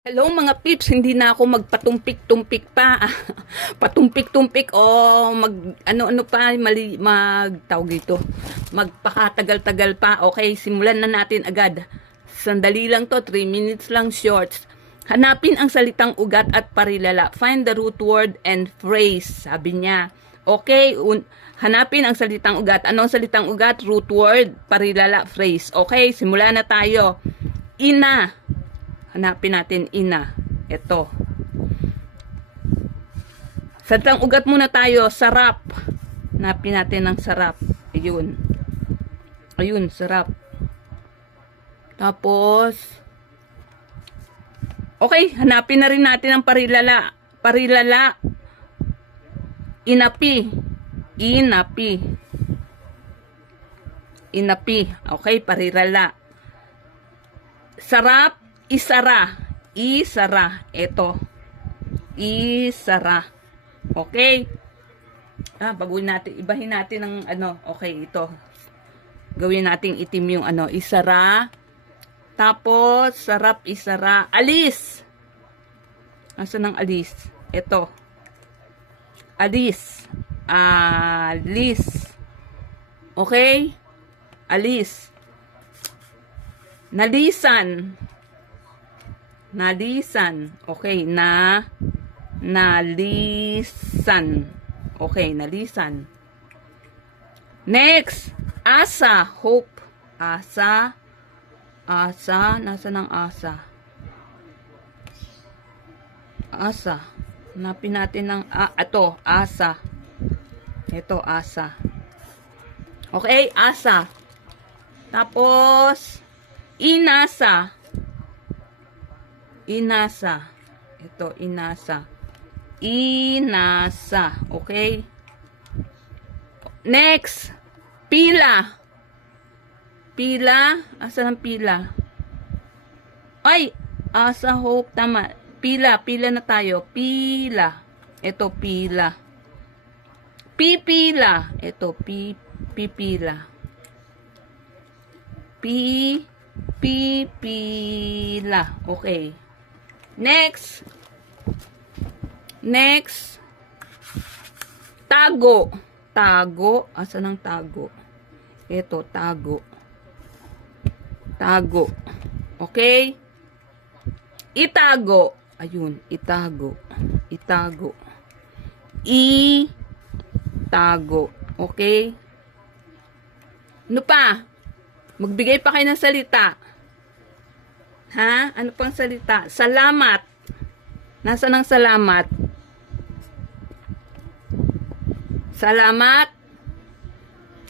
Hello mga pips, hindi na ako magpatumpik-tumpik pa. Patumpik-tumpik o ano-ano pa, magtawag ito. Magpakatagal-tagal pa. Okay, simulan na natin agad. Sandali lang to, 3 minutes lang shorts. Hanapin ang salitang ugat at parilala. Find the root word and phrase, sabi niya. Okay, hanapin ang salitang ugat. Ano ang salitang ugat? Root word, parilala, phrase. Okay, simulan na tayo. Ina. Hanapin natin ina. Ito. Salitang ugat muna tayo. Sarap. Hanapin natin ang sarap. Ayun. Ayun, sarap. Tapos, okay, hanapin na rin natin ang parilala. Parilala. Inapi. Inapi. Inapi. Okay, parilala. Sarap. Isara. Isara. Ito. Isara. Okay. Baguhin natin. Ibahin natin ng ano. Okay, ito. Gawin nating itim yung ano. Isara. Tapos, sarap, isara. Alis. Nasaan ang alis? Ito. Alis. Alis. Okay? Alis. Nalisan. Nalisan. Okay, nalisan. Okay, nalisan. Next, asa, hope. Asa, asa, nasa ng asa? Asa. Hanapin natin ng, ito, asa. Ito, asa. Okay, asa. Tapos, inasa. Inasa. Ito, inasa. Inasa. Okay? Next. Pila. Pila. Asan ang pila? Ay! Asa, hope. Tama. Pila. Pila na tayo. Pila. Ito, pila. Pipila. Ito, pipila. Pipila. Okay. Next. Next. Tago. Tago. Asan ang tago? Ito, tago. Tago. Okay? Itago. Ayun, itago. Itago. Itago. Okay? Ano pa? Magbigay pa kayo ng salita. Ha? Ano pang salita? Salamat. Nasaan ang salamat? Salamat.